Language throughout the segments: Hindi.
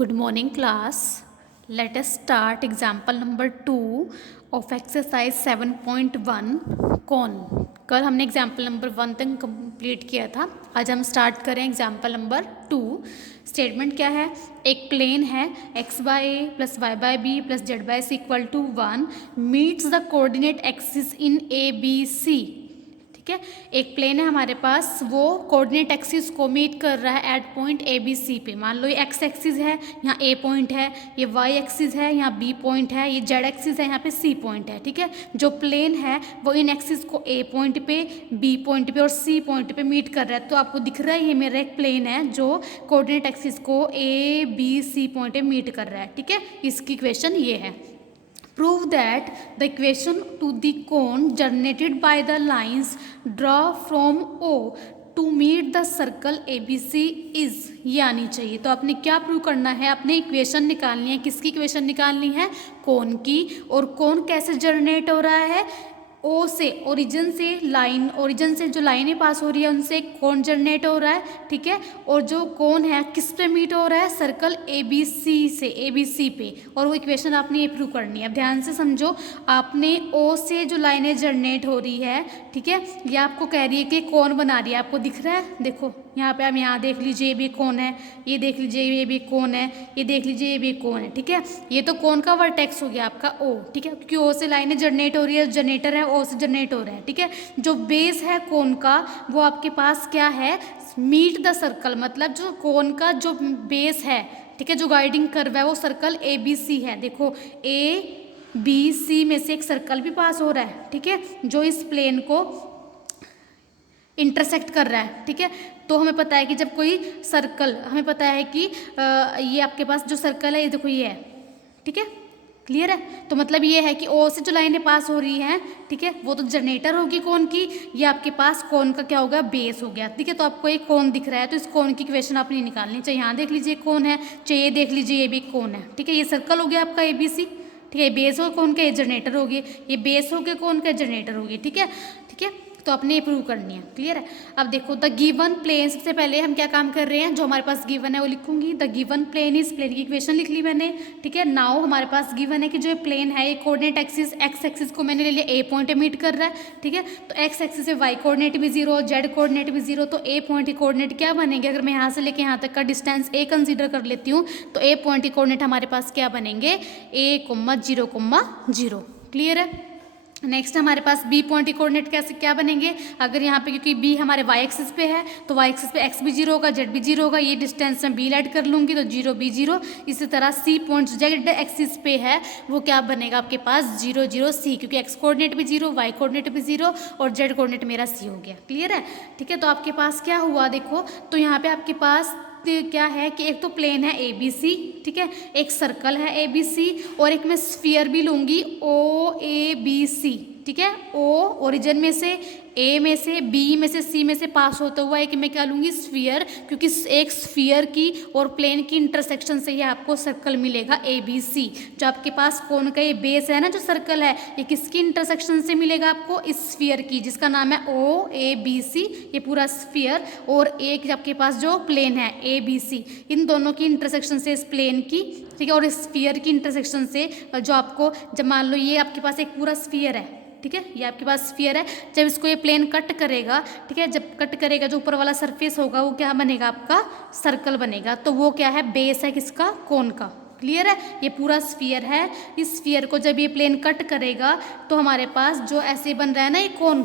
Good morning, class. Let us start example number 2 of exercise 7.1 कौन। कल हमने एग्जाम्पल नंबर 1 तक कंप्लीट किया था। आज हम स्टार्ट करें एग्जाम्पल नंबर 2। स्टेटमेंट क्या है? एक प्लेन है x by a plus y by b plus z by c equal to 1 meets the coordinate axis in A B C. ठीक है, एक प्लेन है हमारे पास, वो कोऑर्डिनेट एक्सिस को मीट कर रहा है at point A B C पे। मान लो ये एक्स एक्सिस है, यहाँ ए पॉइंट है, ये वाई एक्सिस है, यहाँ बी पॉइंट है, ये जेड एक्सिस है, यहाँ पे सी पॉइंट है। ठीक है, जो प्लेन है वो इन एक्सिस को ए पॉइंट पे, बी पॉइंट पे और सी पॉइंट पे मीट कर रहा है। तो आपको दिख रहा है ये मेरा एक प्लेन है जो कोऑर्डिनेट एक्सिस को ए बी सी पॉइंट पे मीट कर रहा है। ठीक है, इसकी इक्वेशन ये है। Prove that the equation to the cone generated by the lines draw from O to meet the circle ABC is, ये आनी चाहिए। तो आपने क्या प्रूव करना है? अपने इक्वेशन निकालनी है। किसकी इक्वेशन निकालनी है? कोन की। और कोन कैसे जनरेट हो रहा है? ओ से, ओरिजिन से लाइन, ओरिजिन से जो लाइनें पास हो रही है उनसे कोन जनरेट हो रहा है। ठीक है, और जो कोन है किस पे मीट हो रहा है? सर्कल ए बी सी से, ए बी सी पे। और वो इक्वेशन आपने ये प्रूव करनी है। अब ध्यान से समझो, आपने ओ से जो लाइनें जनरेट हो रही है, ठीक है, ये आपको कह रही है कि कोन बना रही है। आपको दिख रहा है? देखो यहाँ पे, आप यहाँ देख लीजिए ये भी कोन है, ये देख लीजिए ये भी कोन है, ये देख लीजिए ये भी कोन है। ठीक है, ये तो कोन का वर्टेक्स हो गया आपका ओ। ठीक है, क्योंकि ओ से लाइनें जनरेट हो रही है, जनरेटर है ओ से जनरेट हो रहा है। ठीक है, जो बेस है कोन का वो आपके पास क्या है? मीट द सर्कल, मतलब जो कोन का जो बेस है, ठीक है, जो गाइडिंग कर्व है वो सर्कल ए बी सी है। देखो ए बी सी में से एक सर्कल भी पास हो रहा है। ठीक है, जो इस प्लेन को इंटरसेक्ट कर रहा है। ठीक है, तो हमें पता है कि जब कोई सर्कल, हमें पता है कि ये आपके पास जो सर्कल है ये देखो ये है। ठीक है, क्लियर है? तो मतलब ये है कि ओ से जो लाइनें पास हो रही हैं, ठीक है, वो तो जनरेटर होगी कोन की, ये आपके पास कोन का क्या होगा? बेस हो गया। ठीक है, तो आपको एक कोन दिख रहा है, तो इस कोन की इक्वेशन आपने निकालनी चाहिए। यहाँ देख लीजिए कोन है, चाहिए देख लीजिए ये भी कोन है। ठीक है, ये सर्कल हो गया आपका ए बी सी। ठीक है, बेस हो कौन का? ये जनरेटर होगी, ये बेस हो गया कौन का? जनरेटर होगी। ठीक है, ठीक है, तो आपने ये प्रूव करनी है। क्लियर है? अब देखो द गिवन प्लेन, सबसे पहले हम क्या काम कर रहे हैं? जो हमारे पास गिवन है वो लिखूंगी। The given plane is, plane की इक्वेशन लिख ली मैंने। ठीक है, नाउ हमारे पास गिवन है कि जो प्लेन है ये कोऑर्डिनेट एक्सिस, एक्स एक्सिस को मैंने ले लिया, ए पॉइंट पे मीट कर रहा है। ठीक है, तो एक्स एक्सिस से वाई कोऑर्डिनेट भी जीरो, जेड कोऑर्डिनेट भी जीरो, तो ए पॉइंट की कोऑर्डिनेट क्या बनेंगे? अगर मैं यहाँ से लेके यहाँ तक का डिस्टेंस ए कंसीडर कर लेती हूँ तो ए पॉइंट की कोऑर्डिनेट हमारे पास क्या बनेंगे? ए, 0,0। क्लियर है? नेक्स्ट हमारे पास बी पॉइंट की कोऑर्डिनेट कैसे क्या बनेंगे? अगर यहाँ पे, क्योंकि बी हमारे वाई एक्सिस पे है, तो वाई एक्सिस पे एक्स भी जीरो होगा, जेड भी जीरो होगा, ये डिस्टेंस में बी ऐड कर लूँगी तो 0 बी 0। इसी तरह सी पॉइंट जेड एक्सिस पे है वो क्या बनेगा आपके पास? 0 0 सी, क्योंकि एक्स कोऑर्डिनेट भी 0, वाई कोऑर्डिनेट भी 0 और जेड कोऑर्डिनेट मेरा सी हो गया। क्लियर है? ठीक है, तो आपके पास क्या हुआ देखो, तो यहाँ पे आपके पास क्या है कि एक तो प्लेन है ए बी सी, ठीक है, एक सर्कल है ए बी सी, और एक मैं स्फीयर भी लूँगी ओ ए बी सी। ठीक है, ओ ओरिजिन में से, ए में से, बी में से, सी में से पास होता हुआ एक मैं क्या लूँगी? स्फीयर, क्योंकि एक स्फीयर की और प्लेन की इंटरसेक्शन से ये आपको सर्कल मिलेगा ए बी सी। जो आपके पास कोन का ये बेस है ना, जो सर्कल है, ये किसकी इंटरसेक्शन से मिलेगा आपको? इस स्फीयर की, जिसका नाम है ओ ए बी सी, ये पूरा स्फीयर, और एक आपके पास जो प्लेन है ए बी सी, इन दोनों की इंटरसेक्शन से इस प्लेन की, ठीक है, और इस स्फीयर की इंटरसेक्शन से जो आपको, जब मान लो ये आपके पास एक पूरा स्फीयर है, ठीक है, ये आपके पास स्फीयर है, जब इसको ये प्लेन कट करेगा, ठीक है, जब कट करेगा जो ऊपर वाला सरफेस होगा वो क्या बनेगा? आपका सर्कल बनेगा। तो वो क्या है? बेस है किसका? कोन का। क्लियर है? ये पूरा स्फीयर है, इस स्फीयर को जब ये प्लेन कट करेगा तो हमारे पास जो ऐसे बन रहा है ना ये कोन,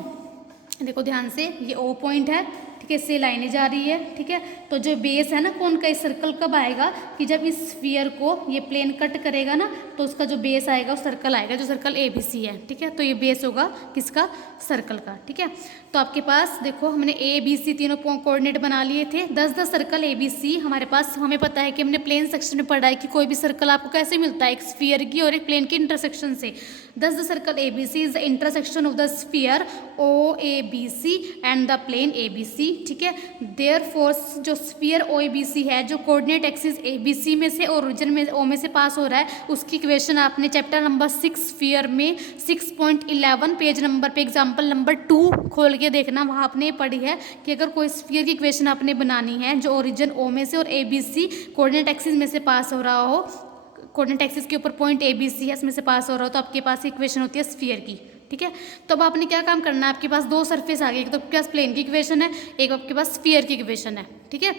देखो ध्यान से, ये ओ पॉइंट है, ठीक है, इससे लाइनें जा रही है। ठीक है, तो जो बेस है ना कोन का, इस सर्कल कब आएगा? कि जब इस स्फीयर को ये प्लेन कट करेगा ना, तो उसका जो बेस आएगा वो सर्कल आएगा, जो सर्कल ए बी सी है। ठीक है, तो ये बेस होगा किसका? सर्कल का। ठीक है, तो आपके पास देखो हमने ए बी सी तीनों कोऑर्डिनेट बना लिए थे। 10 सर्कल ए बी सी हमारे पास, हमें पता है कि हमने प्लेन सेक्शन में पढ़ा है कि कोई भी सर्कल आपको कैसे मिलता है? एक स्फीयर की और एक प्लेन की इंटरसेक्शन से। 10 circle A B C is the intersection of the sphere O A B C and the plane A B C ठीक है। देयर फोर्स जो sphere O A B C है, जो coordinate axis A B C में से और ओरिजिन में ओ में से पास हो रहा है, उसकी इक्वेशन आपने चैप्टर नंबर 6 स्फीयर में 6.11 पेज नंबर पे एग्जाम्पल नंबर 2 खोल के देखना, वहाँ आपने पढ़ी है कि अगर कोई स्फीयर की इक्वेशन आपने बनानी है जो ओरिजिन ओ में से और A B C coordinate axis में से पास हो रहा हो, कोऑर्डिनेट एक्सिस के ऊपर पॉइंट ए बी सी है, इसमें से पास हो रहा हो, तो आपके पास इक्वेशन होती है स्फीयर की, ठीक है। तो अब आपने क्या काम करना है, आपके पास दो सरफेस आ गई, एक तो आपके पास प्लेन की इक्वेशन है, एक आपके पास स्फीयर की इक्वेशन है, ठीक है।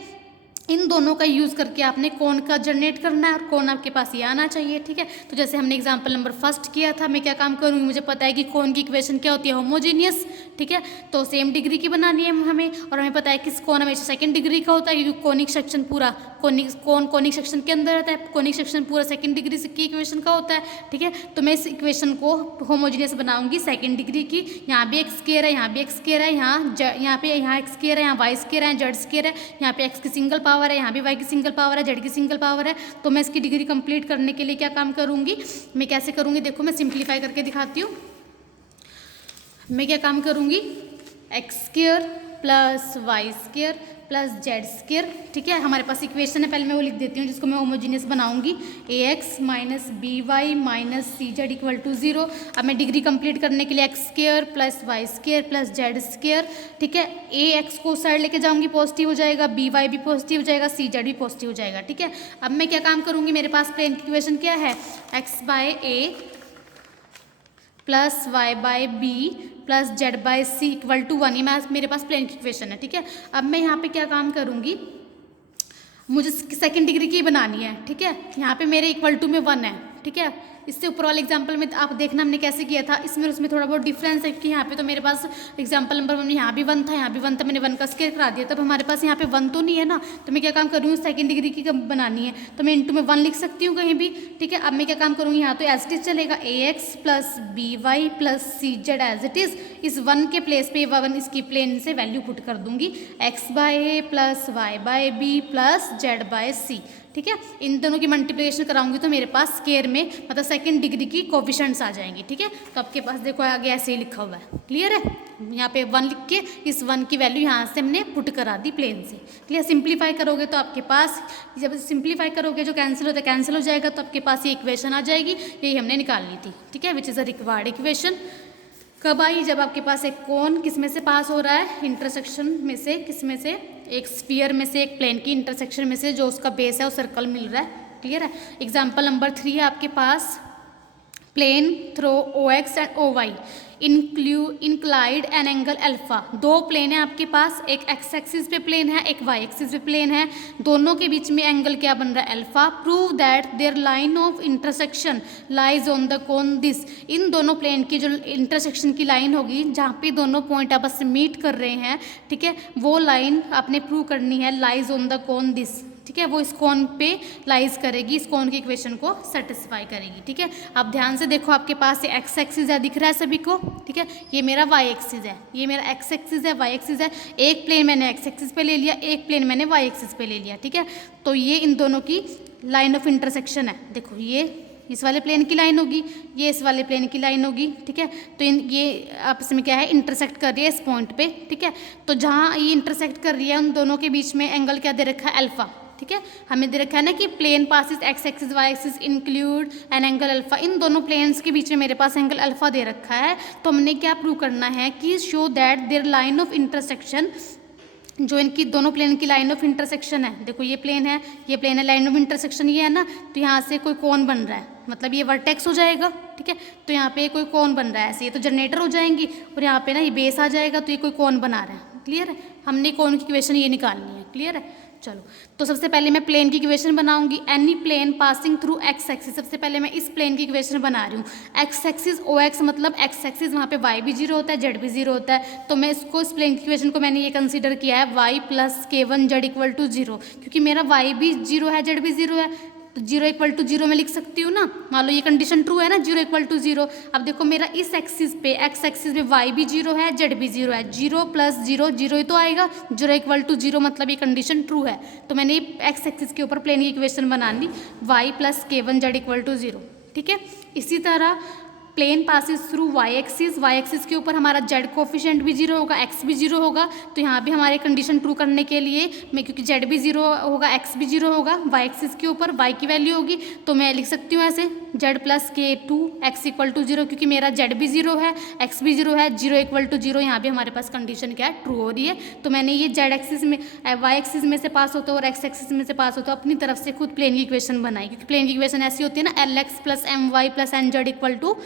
इन दोनों का यूज़ करके आपने कोन का जनरेट करना है और कोन आपके पास ये आना चाहिए, ठीक है। तो जैसे हमने एग्जांपल नंबर फर्स्ट किया था, मैं क्या काम करूँगी, मुझे पता है कि कोन की इक्वेशन क्या होती है, होमोजीनियस, ठीक है। तो सेम डिग्री की बनानी है हमें, और हमें पता है कि कोन हमेशा सेकंड डिग्री का होता है, क्योंकि कोनिक सेक्शन पूरा कोनिक सेक्शन के अंदर रहता है, कोनिक सेक्शन पूरा सेकंड डिग्री की इक्वेशन का होता है, ठीक है। तो मैं इस इक्वेशन को होमोजीनियस बनाऊंगी सेकंड डिग्री की। यहाँ भी एक्स स्क्वायर है, यहाँ भी एक्स स्क्वायर है, यहाँ एक्स स्क्वायर है, यहाँ वाई स्क्वायर है, जेड स्क्वायर है, यहाँ पे एक्स की सिंगल पावर है, यहाँ भी वाई की सिंगल पावर है, जेड की सिंगल पावर है। तो मैं इसकी डिग्री कंप्लीट करने के लिए क्या काम करूँगी, मैं कैसे करूँगी, देखो मैं सिंप्लीफाई करके दिखाती हूँ। मैं क्या काम करूँगी, x square plus y square plus z square, ठीक है। हमारे पास इक्वेशन है, पहले मैं वो लिख देती हूँ जिसको मैं होमोजीनियस बनाऊंगी, a x minus b y minus c z equal to 0। अब मैं डिग्री कंप्लीट करने के लिए x square plus y square plus z square, ठीक है। ए एक्स को साइड लेके जाऊंगी, पॉजिटिव हो जाएगा, बी वाई भी पॉजिटिव हो जाएगा, सी जेड भी पॉजिटिव हो जाएगा, ठीक है। अब मैं क्या काम करूँगी, मेरे पास प्लेन की इक्वेशन क्या है, x by a plus y by b plus z by c equal to 1, ये मेरे पास प्लेन की इक्वेशन है, ठीक है। अब मैं यहाँ पे क्या काम करूँगी, मुझे सेकंड डिग्री की बनानी है, ठीक है। यहाँ पे मेरे इक्वल टू में 1 है, ठीक है। इससे ऊपर वाले एग्जाम्पल में आप देखना हमने कैसे किया था, इसमें उसमें थोड़ा बहुत डिफरेंस है, कि यहाँ पे तो मेरे पास एग्जाम्पल नंबर 1 यहाँ भी 1 था, यहाँ भी 1 था, मैंने 1 का स्क्वायर करा दिया, तब हमारे पास यहाँ पे 1 तो नहीं है ना। तो मैं क्या काम कर रही हूँ, सेकंड डिग्री की बनानी है, तो मैं इंटू में 1 लिख सकती हूँ कहीं भी, ठीक है। अब मैं क्या काम करूँगी, यहाँ तो एज इट इज चलेगा, a x plus b y plus c z as it is, इस 1 के प्लेस पे 1 इसकी प्लेन से वैल्यू पुट कर दूंगी, x by a plus y by b plus z by c, ठीक है। इन दोनों की मल्टीप्लिकेशन कराऊंगी तो मेरे पास स्क्वायर में मतलब सेकंड डिग्री की कोफिशिएंट्स आ जाएंगी, ठीक है। तो आपके पास देखो आगे ऐसे ही लिखा हुआ है, क्लियर है। यहाँ पे 1 लिख के इस 1 की वैल्यू यहाँ से हमने पुट करा दी प्लेन से, क्लियर। सिंप्लीफाई करोगे तो आपके पास, जब सिंप्लीफाई करोगे जो कैंसिल होता है कैंसिल हो जाएगा, तो आपके पास ये इक्वेशन आ जाएगी, यही हमने निकालनी थी, ठीक है, which is a required equation. कब आई, जब आपके पास एक कोन किस में से पास हो रहा है, इंटरसेक्शन में से, किस में से, एक स्फीयर में से, एक प्लेन की इंटरसेक्शन में से, जो उसका बेस है वो सर्कल मिल रहा है, क्लियर है। एग्जाम्पल नंबर 3 है आपके पास, plane through o x and o y inclined an angle alpha. दो प्लेन है आपके पास, एक एक्स एक्सिस पे प्लेन है, एक वाई एक्सिस पे प्लेन है, दोनों के बीच में एंगल क्या बन रहा है, alpha. Prove that their line of intersection lies on the cone this. इन दोनों प्लेन की जो इंटरसेक्शन की लाइन होगी, जहाँ पे दोनों पॉइंट आपस में मीट कर रहे हैं, ठीक है, वो लाइन आपने प्रूव करनी है, lies on the cone this, ठीक है। वो इस कोन पे लाइज करेगी, इस कोन की इक्वेशन को सेटिस्फाई करेगी, ठीक है। अब ध्यान से देखो, आपके पास ये एक्स एक्सिस है, दिख रहा है सभी को, ठीक है। ये मेरा वाई एक्सिस है, ये मेरा एक्स एक्सिस है, वाई एक्सिस है। एक प्लेन मैंने एक्स एक्सिस पे ले लिया, एक प्लेन मैंने वाई एक्सिस पे ले लिया, ठीक है। तो ये इन दोनों की लाइन ऑफ इंटरसेक्शन है, देखो ये इस वाले प्लेन की लाइन होगी, ये इस वाले प्लेन की लाइन होगी, ठीक है। तो ये आपस में क्या है, इंटरसेक्ट कर रही है इस पॉइंट पे, ठीक है। तो जहाँ ये इंटरसेक्ट कर रही है, उन दोनों के बीच में एंगल क्या दे रखा है, अल्फा, ठीक है। हमें दे रखा है ना कि plane passes x axis y axis include an angle alpha. इन दोनों प्लेन्स के बीच में मेरे पास एंगल अल्फा दे रखा है। तो हमने क्या प्रूव करना है कि show that their line of intersection, जो इनकी दोनों प्लेन की लाइन ऑफ इंटरसेक्शन है, देखो ये प्लेन है, ये प्लेन है, लाइन ऑफ इंटरसेक्शन ये है ना, तो यहाँ से कोई कोन बन रहा है, मतलब ये वर्टेक्स हो जाएगा, ठीक है। तो यहाँ पे कोई कोन बन रहा है ऐसे, ये तो जनरेटर हो जाएंगी, और यहाँ पे ना ये बेस आ जाएगा, तो ये कोई कोन बना रहा है, क्लियर है। हमने कोन की इक्वेशन ये निकालनी है, क्लियर है। चलो, तो सबसे पहले मैं प्लेन की इक्वेशन बनाऊंगी, any plane passing through x axis. सबसे पहले मैं इस प्लेन की इक्वेशन बना रही हूँ, एक्स एक्सिस ओ एक्स, मतलब एक्स एक्सिस वहाँ पे वाई भी 0 होता है, जेड भी 0 होता है। तो मैं इसको, इस प्लेन की इक्वेशन को मैंने ये कंसीडर किया है y plus k1 z equal to 0, क्योंकि मेरा वाई भी 0 है, जेड भी 0 है, तो 0 इक्वल टू 0 में लिख सकती हूँ ना। मान लो ये कंडीशन ट्रू है ना, 0 इक्वल टू 0। अब देखो मेरा इस एक्सिस पे, एक्स एक्सिस पे वाई भी 0 है, जेड भी 0 है, 0 प्लस 0 0 ही तो आएगा, 0 इक्वल टू 0 मतलब ये कंडीशन ट्रू है। तो मैंने एक्स एक्सिस के ऊपर प्लेन की इक्वेशन बना ली, y plus k1 z equal to 0, ठीक है। इसी तरह plane passes through y axis के ऊपर हमारा जेड कोफिशिएंट भी 0 होगा, एक्स भी 0 होगा। तो यहाँ भी हमारे कंडीशन ट्रू करने के लिए मैं, क्योंकि जेड भी 0 होगा, एक्स भी 0 होगा, वाई एक्सिस के ऊपर वाई की वैल्यू होगी, तो मैं लिख सकती हूँ ऐसे जेड प्लस के टू एक्स इक्वल टू 0, क्योंकि मेरा जेड भी 0 है, एक्स भी 0 है, 0 इक्वल टू 0। यहाँ भी हमारे पास कंडीशन क्या है, ट्रू हो रही है। तो मैंने ये जेड एक्सिस में, वाई एक्सिस में से पास होते और एक्स एक्सिस में से पास होते अपनी तरफ से खुद प्लेन की इक्वेशन बनाई, क्योंकि प्लेन की इक्वेशन ऐसी होती है ना, l x plus m y plus n z equal to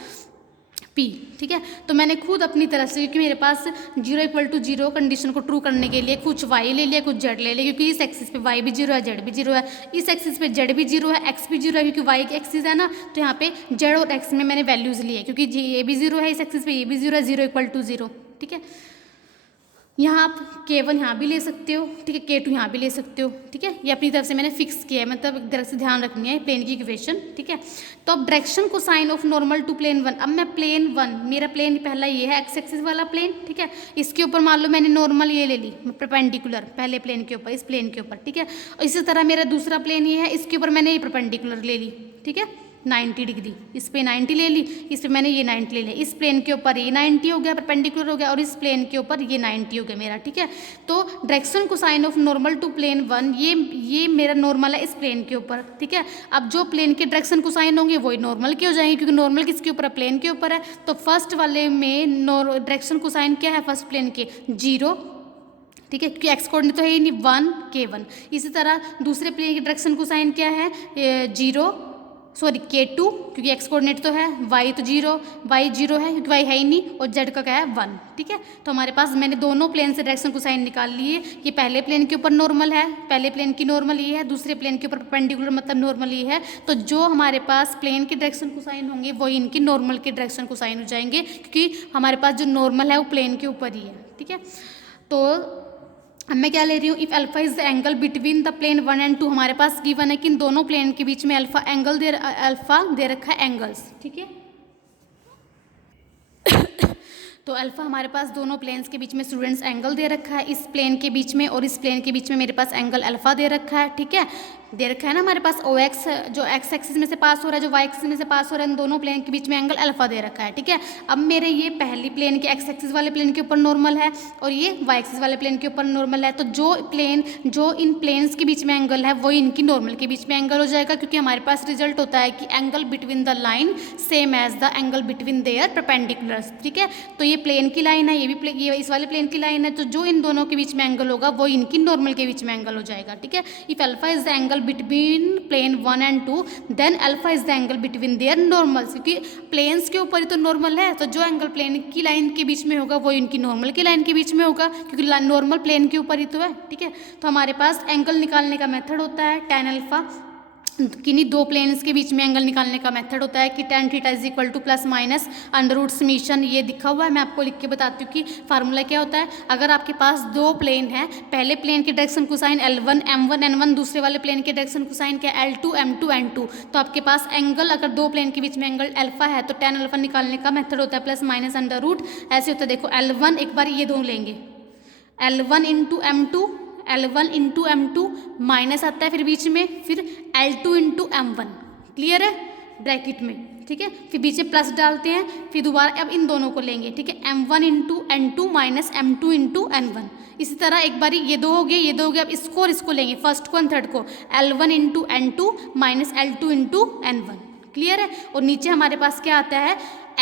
p. ठीक है, तो मैंने खुद अपनी तरफ से, क्योंकि मेरे पास 0 इक्वल टू 0 कंडीशन को ट्रू करने के लिए कुछ वाई ले लिया, कुछ जेड ले लिया, क्योंकि इस एक्सिस पे वाई भी 0 है, जेड भी 0 है, इस एक्सिस पे जेड भी 0 है, एक्स भी 0 है, क्योंकि वाई की एक्सिस है ना, तो यहाँ पे जेड और एक्स में मैंने वैल्यूज़ ली है, क्योंकि ये भी 0 है इस एक्सिस पे, ये भी 0 है, 0 इक्वल टू 0। ठीक है, यहाँ आप K1 यहाँ भी ले सकते हो, ठीक है, K2 यहाँ भी ले सकते हो। ठीक है, ये अपनी तरफ से मैंने फिक्स किया है, मतलब एक तरफ से ध्यान रखनी है प्लेन की इक्वेशन। ठीक है, तो अब direction cosine of normal to plane 1। अब मैं प्लेन 1, मेरा प्लेन पहला ये है एक्स एक्सिस वाला प्लेन। ठीक है, इसके ऊपर मान लो मैंने नॉर्मल ये ले ली परपेंडिकुलर पहले प्लेन के ऊपर, इस प्लेन के ऊपर। ठीक है, और इसी तरह मेरा दूसरा प्लेन ये है, इसके ऊपर मैंने ये परपेंडिकुलर ले ली। ठीक है, 90 डिग्री, इस पे 90 ले ली, इस पे मैंने ये 90 ले लिया, इस प्लेन के ऊपर ये 90 हो गया, परपेंडिकुलर हो गया, और इस प्लेन के ऊपर ये 90 हो गया मेरा। ठीक है, तो direction cosine of normal to plane 1, ये मेरा नॉर्मल है इस प्लेन के ऊपर। ठीक है, अब जो प्लेन के डायरेक्शन को साइन होंगे वही नॉर्मल के हो जाएंगे, क्योंकि नॉर्मल किसके ऊपर है, प्लेन के ऊपर है। तो फर्स्ट वाले में डायरेक्शन को साइन क्या है, फर्स्ट प्लेन के 0। ठीक है, क्योंकि एक्स कोऑर्डिनेट तो है ही नहीं, 1 K1। इसी तरह दूसरे प्लेन के डायरेक्शन को साइन क्या है, 0 सॉरी K2, क्योंकि एक्स कोऑर्डिनेट तो है, y तो 0, y 0 है क्योंकि y है ही नहीं, और z का क्या है 1। ठीक है, तो हमारे पास मैंने दोनों प्लेन से डायरेक्शन को साइन निकाल लिए। ये पहले प्लेन के ऊपर नॉर्मल है, पहले प्लेन की नॉर्मल ये है, दूसरे प्लेन के ऊपर परपेंडिकुलर मतलब नॉर्मल ये है। तो जो हमारे पास प्लेन के डायरेक्शन को साइन होंगे वही इनकी नॉर्मल के डायरेक्शन को साइन हो जाएंगे, क्योंकि हमारे पास जो नॉर्मल है वो प्लेन के ऊपर ही है। ठीक है, तो अब मैं क्या ले रही हूँ, if alpha is the angle between the plane 1 and 2। हमारे पास गिवन है कि इन दोनों प्लेन के बीच में अल्फा दे रखा है एंगल्स। ठीक है, तो अल्फा हमारे पास दोनों प्लेन्स के बीच में स्टूडेंट्स एंगल दे रखा है, इस प्लेन के बीच में और इस प्लेन के बीच में मेरे पास एंगल अल्फा दे रखा है। ठीक है, दे रखा है ना हमारे पास ओ एक्स, जो एक्स एक्सिस में से पास हो रहा है, जो वाई एक्सिस में से पास हो रहा है, इन दोनों प्लेन के बीच में एंगल अल्फा दे रखा है। ठीक है, अब मेरे ये पहली प्लेन के एक्स एक्सिस वाले प्लेन के ऊपर नॉर्मल है और ये वाई एक्सिस वाले प्लेन के ऊपर नॉर्मल है, तो जो इन प्लेन्स के बीच में एंगल है वही इनकी नॉर्मल के बीच में एंगल हो जाएगा, क्योंकि हमारे पास रिजल्ट होता है कि angle between the line same as the angle between their perpendiculars. ठीक है, तो ये प्लेन की लाइन है, ये इस वाले प्लेन की लाइन है, तो जो इन दोनों के बीच में एंगल होगा वो इनकी नॉर्मल के बीच में एंगल हो जाएगा। ठीक है, if alpha is the angle between plane 1 and 2 then alpha is the angle between their normals, क्योंकि प्लेन्स के ऊपर ही तो नॉर्मल है, तो जो एंगल प्लेन की लाइन के बीच में होगा वो इनकी नॉर्मल की लाइन के बीच में होगा, क्योंकि नॉर्मल प्लेन के ऊपर ही तो है। ठीक है, तो हमारे पास एंगल निकालने का मेथड होता है tan अल्फा, किन्हीं दो प्लेन्स के बीच में एंगल निकालने का मेथड होता है कि tan theta is equal to plus minus under root summation. ये दिखा हुआ है, मैं आपको लिख के बताती हूँ कि फार्मूला क्या होता है। अगर आपके पास दो प्लेन है, पहले प्लेन के direction cosine L1 M1 N1, दूसरे वाले प्लेन के डायरेक्शन कोसाइन क्या L2 M2 N2, तो आपके पास एंगल, अगर दो प्लेन के बीच में एंगल अल्फा है तो tan अल्फा निकालने का मेथड होता है प्लस माइनस अंडर रूट। ऐसे होता है, देखो L1, एक बार ये दोनों लेंगे, L1 into M2, L1 into M2 minus आता है फिर बीच में, फिर L2 इंटू M1, क्लियर है ब्रैकेट में। ठीक है, फिर बीच में प्लस डालते हैं, फिर दोबारा अब इन दोनों को लेंगे। ठीक है, M1 into N2 minus M2 into N1। इसी तरह एक बारी ये दो हो गए, ये दो हो गए, अब इसको और इसको लेंगे, फर्स्ट को एंड थर्ड को, L1 into N2 minus L2 into N1, clear है। और नीचे हमारे पास क्या आता है,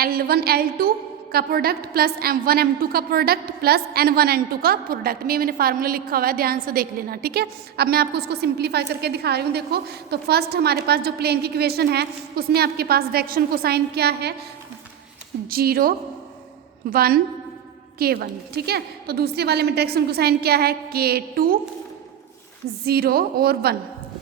L1 L2 का प्रोडक्ट प्लस M1 M2 का प्रोडक्ट प्लस N1 N2 का प्रोडक्ट। मैंने फार्मूला लिखा हुआ है, ध्यान से देख लेना। ठीक है, अब मैं आपको उसको सिंप्लीफाई करके दिखा रही हूँ। देखो, तो फर्स्ट हमारे पास जो प्लेन की इक्वेशन है उसमें आपके पास डायरेक्शन कोसाइन क्या है, 0 1 K1। ठीक है, तो दूसरे वाले में डायरेक्शन कोसाइन क्या है, K2 0 और 1।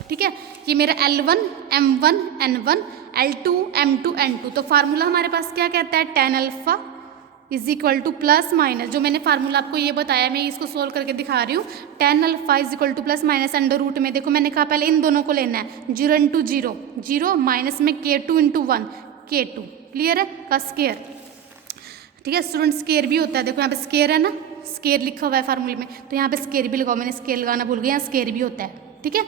ठीक है, ये मेरा L1 M1 N1 L2 M2 N2। तो फार्मूला हमारे पास क्या कहता है, tan alpha is equal to plus minus, जो मैंने फार्मूला आपको ये बताया, मैं इसको सोल्व करके दिखा रही हूँ। tan alpha is equal to plus minus under root में, देखो मैंने कहा पहले इन दोनों को लेना है, 0 इंटू 0 0 माइनस में K2 इंटू 1 K2, क्लियर है, का स्केयर। ठीक है स्टूडेंट, स्केयर भी होता है, देखो यहाँ पे स्केयर है ना, स्केयर लिखा हुआ है फार्मूले में, तो यहाँ पे स्केयर भी लगाओ, मैंने स्केयर लगाना भूल गई, यहाँ स्केयर भी होता है। ठीक है,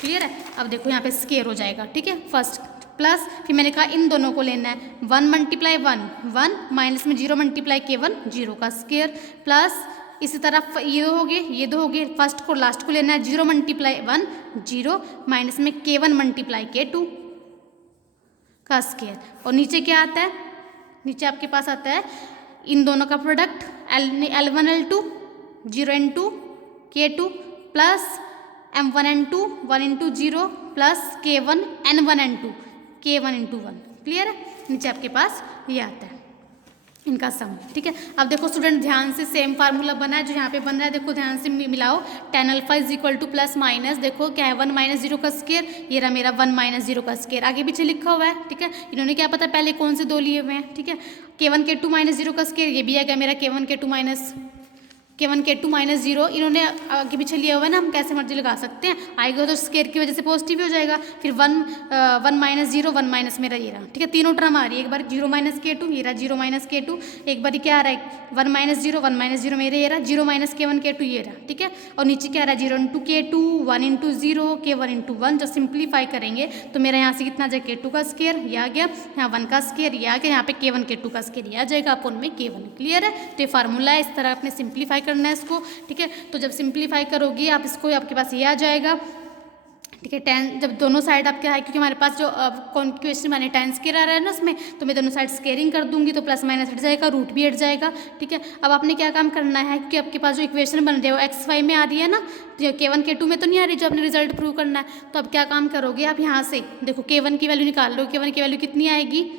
क्लियर है। अब देखो यहाँ पे स्केयर हो जाएगा। ठीक है, फर्स्ट प्लस फिर मैंने कहा इन दोनों को लेना है, 1 मल्टीप्लाई 1 1 माइनस में 0 मल्टीप्लाई K1 0 का स्क्वायर, प्लस इसी तरह ये दो हो गए, फर्स्ट को लास्ट को लेना है, 0 मल्टीप्लाई 1 0 माइनस में K1 मल्टीप्लाई K2 का स्क्वायर। और नीचे क्या आता है, नीचे आपके पास आता है इन दोनों का product L1 L2 0 into K2 plus M1 N2 1 into 0 plus K1 N1 N2 K1 into 1। Clear है, नीचे आपके पास ये आता है इनका सम। ठीक है, अब देखो स्टूडेंट ध्यान से सेम फार्मूला बना है जो यहाँ पे बन रहा है, देखो ध्यान से मिलाओ। tan alpha is equal to plus minus, देखो क्या है 1 माइनस 0 का स्क्वायर, ये रहा मेरा 1 माइनस 0 का स्क्वायर, आगे पीछे लिखा हुआ है। ठीक है, इन्होंने क्या पता पहले कौन से दो लिए हुए हैं। ठीक है, K1 K2 माइनस 0 का स्क्वायर, ये भी आएगा मेरा K1 K2 माइनस 0, इन्होंने आगे पीछे लिया हुआ है ना, हम कैसे मर्जी लगा सकते हैं, आएगा तो स्क्वायर की वजह से पॉजिटिव हो जाएगा। फिर 1 माइनस 0 1 माइनस मेरा ये रहा। ठीक है, तीनों टर्म आ रही है, एक बार 0 माइनस K2 ये रहा 0 माइनस K2, एक बार क्या आ रहा है 1 माइनस 0 मेरे ये रहा 0 माइनस K1 K2 ये रहा। ठीक है, और नीचे क्या रहा 0 into K2 1 into 0 K1 into 1। जब सिंप्लीफाई करेंगे तो मेरा यहाँ से कितना आ जाएगा K2 का स्क्वायर ये आ गया, यहाँ 1 का स्क्वायर ये आ गया, यहाँ पे K1 K2 का स्क्वायर ये आ जाएगा अपन में K1। क्लियर है, तो ये फार्मूला है, इस तरह आपने सिंप्लीफाई करना है इसको। ठीक है, तो जब सिंप्लीफाई करोगे आप इसको, आपके पास ये आ जाएगा। ठीक है, tan जब दोनों साइड आप क्या है, क्योंकि हमारे पास जो क्वेश्चन माने tan स्क्वायर आ रहा है ना उसमें, तो मैं दोनों साइड स्क्वेयरिंग कर दूंगी तो प्लस माइनस हट जाएगा, रूट भी हट जाएगा। ठीक है, अब आपने क्या काम करना है, क्योंकि आपके पास जो इक्वेशन बन रही है वो एक्स वाई में आ रही है ना, तो K1 K2 में तो नहीं आ रही जो आपने रिजल्ट प्रूव करना है। तो अब क्या काम करोगे आप, यहाँ से देखो K1 की वैल्यू निकाल लो, K1 की वैल्यू कितनी आएगी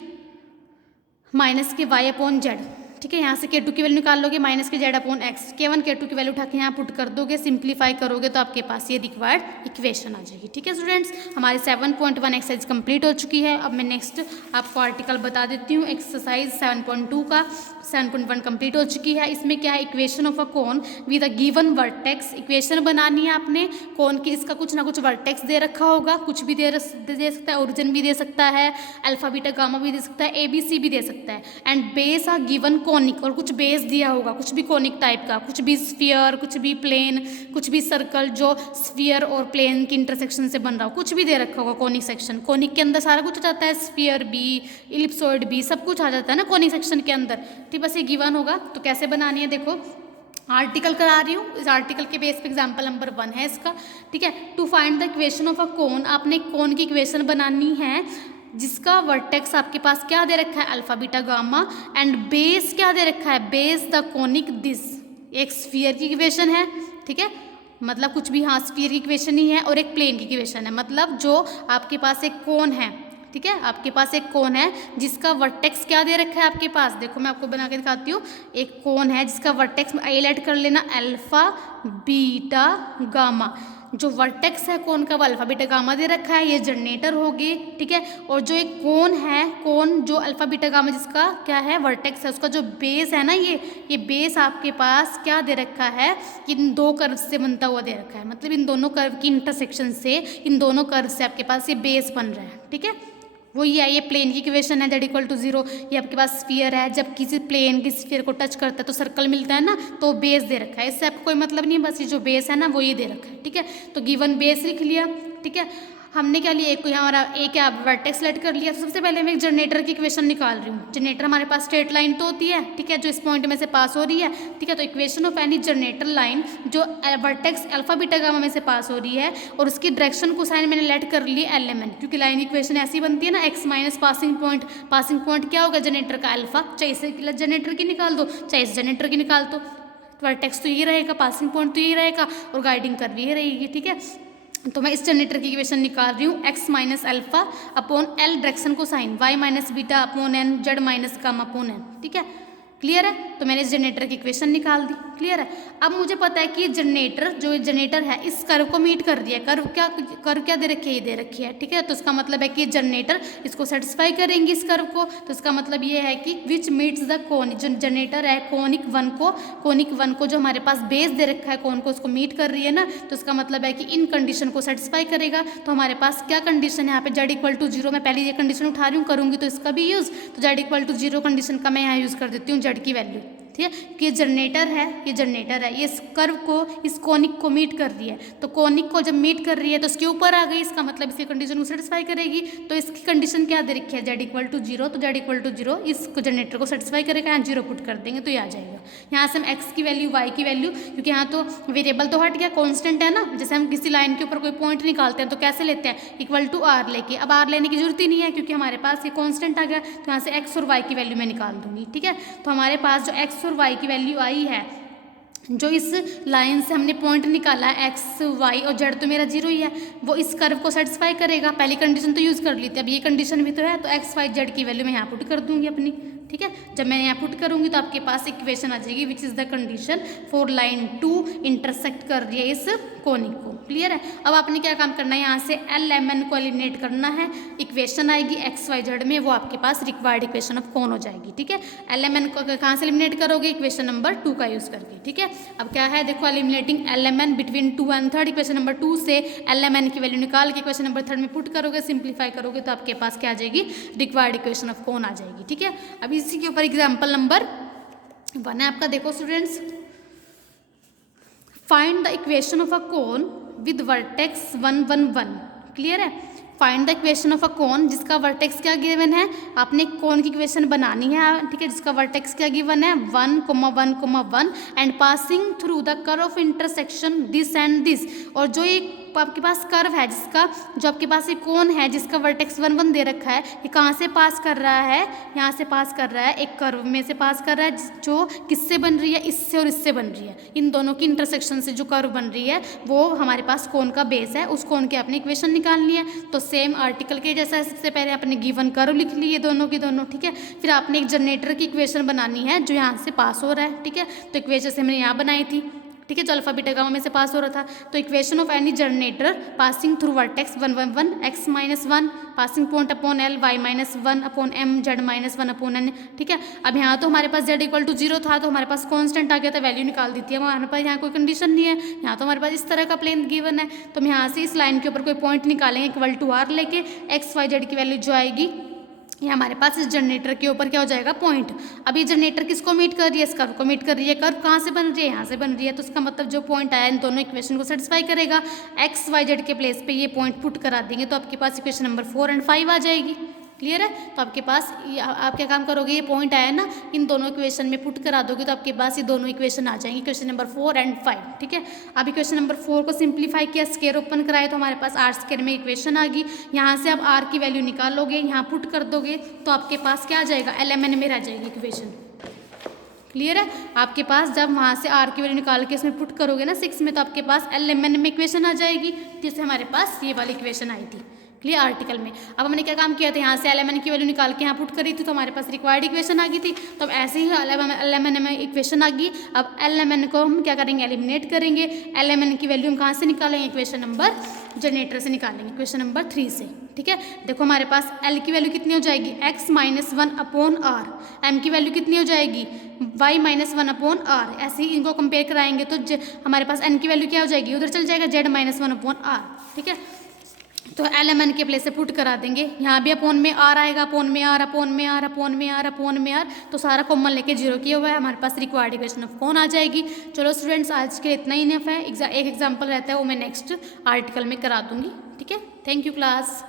माइनस के y अपॉन जेड। ठीक है, यहाँ से K2 की वैल्यू निकाल लोगे माइनस के Z upon x, K1 K2 की वैल्यू उठा के यहाँ पुट कर दोगे, सिंप्लीफाई करोगे तो आपके पास ये रिक्वायर्ड इक्वेशन आ जाएगी। ठीक है स्टूडेंट्स, हमारी 7.1 एक्सरसाइज कंप्लीट हो चुकी है। अब मैं नेक्स्ट आपको आर्टिकल बता देती हूँ, एक्सरसाइज 7.2 का 7.1 कंप्लीट हो चुकी है। इसमें क्या है, equation of a cone with a given vertex, equation बनानी है आपने कोन की जिसका कुछ ना कुछ वर्टेक्स दे रखा होगा, कुछ भी दे सकता है, ओरिजिन भी दे सकता है, अल्फा बीटा गामा भी दे सकता है, ABC भी दे सकता है, and base a given conic, और कुछ बेस दिया होगा, कुछ भी कोनिक टाइप का, कुछ भी स्फीयर, कुछ भी प्लेन, कुछ भी सर्कल जो स्फीयर और प्लेन की इंटरसेक्शन से बन रहा हो, कुछ भी दे रखा होगा कोनिक सेक्शन। कोनिक के अंदर सारा कुछ आ जाता है, स्फीयर भी, इलिप्सॉइड भी, सब कुछ आ जाता है ना कोनिक सेक्शन के अंदर। ठीक, बस ये गिवन होगा। तो कैसे बनानी है, देखो आर्टिकल करा रही हूँ, इस आर्टिकल के बेस पे एग्जांपल नंबर 1 है इसका। ठीक है, to find the equation of a cone, आपने कोन की इक्वेशन बनानी है जिसका वर्टेक्स आपके पास क्या दे रखा है alpha beta gamma, and base क्या दे रखा है बेस द कोनिक दिस, एक स्फीयर की इक्वेशन है। ठीक है, मतलब कुछ भी, हाँ स्फीयर की इक्वेशन ही है, और एक प्लेन की इक्वेशन है, मतलब जो आपके पास एक कोन है। ठीक है, आपके पास एक कोन है जिसका वर्टेक्स क्या दे रखा है आपके पास, देखो मैं आपको बना के दिखाती हूँ। एक कोन है जिसका वर्टेक्स हाईलाइट कर लेना अल्फा बीटा गामा, जो वर्टेक्स है कोन का वो अल्फा बीटा गामा दे रखा है, ये जनरेटर होगी। ठीक है, और जो एक कोन है, कोन जो अल्फा बीटा गामा जिसका क्या है वर्टेक्स है, उसका जो बेस है ना, ये बेस आपके पास क्या दे रखा है, इन दो कर्व से बनता हुआ दे रखा है, मतलब इन दोनों कर्व की इंटरसेक्शन से, इन दोनों कर्व से आपके पास ये बेस बन रहा है। ठीक है, वो ये प्लेन की इक्वेशन है Z=0, ये आपके पास स्फीयर है, जब किसी प्लेन की स्फीयर को टच करता है तो सर्कल मिलता है ना, तो बेस दे रखा है, इससे आपको कोई मतलब नहीं है, बस ये जो बेस है ना वो ये दे रखा है। ठीक है, तो गिवन बेस लिख लिया। ठीक है, हमने क्या लिया, एक को हमारा एक क्या वर्टेक्स सेलेक्ट कर लिया। तो सबसे पहले मैं एक जनरेटर की इक्वेशन निकाल रही हूँ। जनरेटर हमारे पास स्ट्रेट लाइन तो होती है, ठीक है, जो इस पॉइंट में से पास हो रही है। ठीक है, तो equation of any generator line जो वर्टेक्स अल्फा बीटा गामा में से पास हो रही है, और उसकी डायरेक्शन को साइन मैंने लेट कर ली LMN, क्योंकि लाइन की इक्वेशन ऐसी बनती है ना, x माइनस पासिंग पॉइंट क्या होगा जनरेटर का अल्फा, चाहे इसे जनरेटर की निकाल दो चाहे इस जनरेटर की निकाल दो, वर्टेक्स तो ये रहेगा, पासिंग पॉइंट तो ये रहेगा, और गाइडिंग कर्व ये रहेगी। ठीक है, तो मैं इस जनरेटर की इक्वेशन निकाल रही हूँ, x minus alpha upon L direction cosine, y minus beta upon n, z minus gamma upon n। ठीक है, क्लियर है, तो मैंने इस जनरेटर की इक्वेशन निकाल दी। क्लियर है, अब मुझे पता है कि जनरेटर है इस कर्व को मीट कर दिया, कर्व क्या दे रखी है, ये दे रखी है। ठीक है, तो इसका मतलब है कि जनरेटर इसको सेटिस्फाई करेंगे इस कर्व को, तो इसका मतलब ये है कि विच मीट्स द कोन, जो जनरेटर है कोनिक वन को जो हमारे पास बेस दे रखा है कोन को, उसको मीट कर रही है ना, तो इसका मतलब है कि इन कंडीशन को सेटिस्फाई करेगा। तो हमारे पास क्या कंडीशन है यहाँ पे, Z=0, मैं पहले ये कंडीशन उठा रही हूँ, करूँगी तो इसका भी यूज़, तो Z=0 कंडीशन का मैं यहाँ यूज़ कर देती हूँ Z की वैल्यू। ठीक है, कि ये जनरेटर है, ये इस कर्व को, इस कोनिक को मीट कर रही है। तो कोनिक को जब मीट कर रही है तो इसके ऊपर आ गई, इसका मतलब इसकी कंडीशन को सेटिस्फाई करेगी। तो इसकी कंडीशन क्या दे रखी है, z=0, तो z=0 इस जनरेटर को सेटिस्फाई करेगा। यहाँ 0 पुट कर देंगे तो ये आ जाएगा। यहाँ से हम x की वैल्यू, y की वैल्यू, क्योंकि यहाँ तो वेरिएबल तो हट गया, कॉन्स्टेंट है ना। जैसे हम किसी लाइन के ऊपर कोई पॉइंट निकालते हैं तो कैसे लेते हैं, =r लेके। अब r लेने की जरूरत ही नहीं है क्योंकि हमारे पास ये कॉन्स्टेंट आ गया। तो यहाँ से x और y की वैल्यू मैं निकाल दूंगी। ठीक है, तो हमारे पास जो x और y की वैल्यू आई है, जो इस लाइन से हमने पॉइंट निकाला है x, y और z, तो मेरा 0 ही है, वो इस कर्व को सेटिस्फाई करेगा। पहली कंडीशन तो यूज़ कर ली थी, अब ये कंडीशन भी तो है, तो x, y, z की वैल्यू मैं यहाँ पुट कर दूंगी अपनी। ठीक है, जब मैं यहाँ पुट करूँगी तो आपके पास इक्वेशन आ जाएगी, which is the condition for line 2 intersect कर रही है इस कोनिक को। क्लियर है। अब आपने क्या काम करना है, यहाँ से LMN को एलिमिनेट करना है। इक्वेशन आएगी x, y, z में, वो आपके पास रिक्वायर्ड इक्वेशन ऑफ कोन हो जाएगी। ठीक है, LMN को कहाँ से एलिमिनेट करोगे, इक्वेशन नंबर 2 का यूज़ करके। ठीक है, अब क्या है, देखो eliminating LMN between 2 and 3, equation number 2 से LMN की वैल्यू निकाल के इक्वेशन नंबर 3 में पुट करोगे, सिंप्लीफाई करोगे तो आपके पास क्या आ जाएगी, रिक्वायर्ड इक्वेशन ऑफ कोन आ जाएगी। ठीक है, अब इसी के ऊपर एग्जाम्पल नंबर 1 है आपका। देखो students, find the equation of a cone with vertex 1, 1, 1। Clear है, find the equation of a cone जिसका वर्टेक्स क्या गिवन है, आपने कोन की इक्वेशन बनानी है। ठीक है, जिसका वर्टेक्स क्या गिवन है, 1, 1, 1 and passing through the curve of intersection this and this. और जो एक आपके पास कर्व है, जिसका जो आपके पास ये कोन है जिसका वर्टेक्स 1, 1 दे रखा है, ये कहाँ से पास कर रहा है, यहाँ से पास कर रहा है, एक कर्व में से पास कर रहा है जो किससे बन रही है, इससे और इससे बन रही है। इन दोनों की इंटरसेक्शन से जो कर्व बन रही है वो हमारे पास कोन का बेस है, उस कोन की अपनी इक्वेशन निकालनी है। तो सेम आर्टिकल के जैसा सबसे पहले आपने गिवन कर्व लिख लिए दोनों की दोनों। ठीक है, फिर आपने एक जनरेटर की इक्वेशन बनानी है जो यहाँ से पास हो रहा है। ठीक है, तो इक्वेशन से हमने यहाँ बनाई थी। ठीक है, जो अल्फा बीटा गामा में से पास हो रहा था। तो equation of any generator passing through vertex 1, 1, 1, x-1 passing point upon l, y-1 upon m, z-1 upon n। ठीक है, अब यहाँ तो हमारे पास z=0 था, तो हमारे पास कांस्टेंट आ गया था, वैल्यू निकाल दी थी। हमारे पास यहाँ कोई कंडीशन नहीं है, यहाँ तो हमारे पास इस तरह का प्लेन गिवन है। तो हम यहाँ से इस लाइन के ऊपर कोई पॉइंट निकालेंगे =r लेके, x, y, z की वैल्यू जो आएगी ये हमारे पास इस जनरेटर के ऊपर क्या हो जाएगा, पॉइंट। अब ये जनरेटर किसको मीट कर रही है, इस कर्व को मीट कर रही है। कर्व कहाँ से बन रही है, यहाँ से बन रही है। तो इसका मतलब जो पॉइंट आया इन दोनों इक्वेशन को सेटिस्फाई करेगा। x, y, z के प्लेस पे ये पॉइंट पुट करा देंगे तो आपके पास इक्वेशन नंबर 4 और 5 आ जाएगी। क्लियर है, तो आपके पास आप क्या काम करोगे, ये पॉइंट आया ना, इन दोनों इक्वेशन में पुट करा दोगे तो आपके पास ये दोनों इक्वेशन आ जाएंगी, इक्वेशन नंबर 4 और 5। ठीक है, अब इक्वेशन नंबर 4 को सिंप्लीफाई किया, स्क्वायर ओपन कराए तो हमारे पास r² में इक्वेशन आ गई। यहाँ से अब r की वैल्यू निकालोगे, यहाँ पुट कर दोगे तो आपके पास क्या आ जाएगा, LMN में रह जाएगी इक्वेशन। क्लियर है, आपके पास जब वहाँ से r की वैल्यू निकाल के इसमें पुट करोगे ना 6 में, तो आपके पास LMN में इक्वेशन आ जाएगी, जिससे हमारे पास ये वाली इक्वेशन आई थी। क्लियर, आर्टिकल में। अब हमने क्या काम किया था, यहाँ से LMN की वैल्यू निकाल के यहाँ पुट करी थी तो हमारे पास रिक्वायर्ड इक्वेशन आ गई थी। तो अब ऐसे ही LMN में इक्वेशन आ गई। अब LMN को हम क्या करेंगे, एलिमिनेट करेंगे। LMN की वैल्यू हम कहाँ से निकालेंगे, इक्वेशन नंबर जनरेटर से निकालेंगे, इक्वेशन नंबर 3 से। ठीक है, देखो हमारे पास L की वैल्यू कितनी हो जाएगी, x-1 अपॉन r, M की वैल्यू कितनी हो जाएगी, y-1 अपॉन r। ऐसे ही इनको कंपेयर कराएंगे तो हमारे पास N की वैल्यू क्या हो जाएगी, उधर चल जाएगा z-1 अपॉन r। ठीक है, तो LMN के प्लेस से पुट करा देंगे, यहाँ भी अपॉन में r आएगा, अपॉन में r, अपॉन में r, अपॉन में r, अपॉन में r, तो सारा कॉमन लेके 0 किया हुआ है, हमारे पास रिक्वायर्ड इक्वेशन ऑफ कोन आ जाएगी। चलो स्टूडेंट्स, आज के इतना ही इनफ है। एक एग्जाम्पल रहता है वो मैं नेक्स्ट आर्टिकल में करा दूंगी। ठीक है, थैंक यू क्लास।